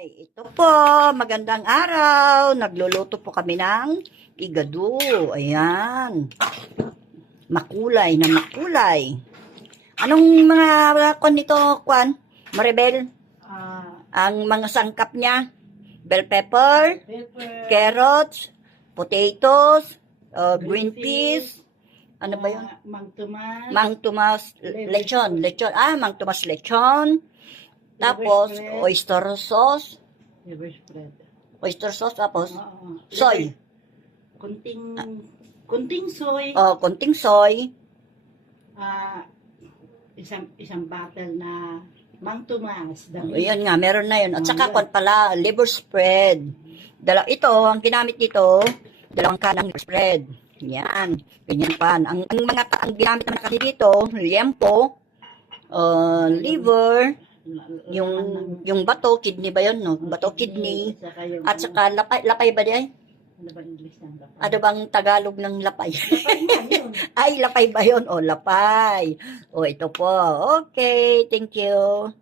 Ay, ito po, magandang araw. Nagluluto po kami ng igado. Ayan. Makulay na makulay. Anong mga kon nito, Kwan? Maribel? Ang mga sangkap niya? Bell pepper, carrots, potatoes, green peas, ano ba yun? Mang Tomas lechon. Mang Tomas lechon. Tapos, oyster sauce. Oyster sauce, tapos, soy. Kunting soy. Konting soy. Isang bottle na Mang Tomas. Ayan nga, meron na yun. At saka, kon pala, liver spread. Ito, ang ginamit dito, 2 kanang liver spread. Yan. Ganyan pa. Ang ginamit naman kasi dito, liempo, liver, yung bato, kidney ba yun, no? Bato, kidney. At saka, lapay ba di ay? Ano ba English ng lapay? Ano bang Tagalog ng lapay? Lapay na yun. Ay, lapay ba yun? Lapay. Ito po. Okay, thank you.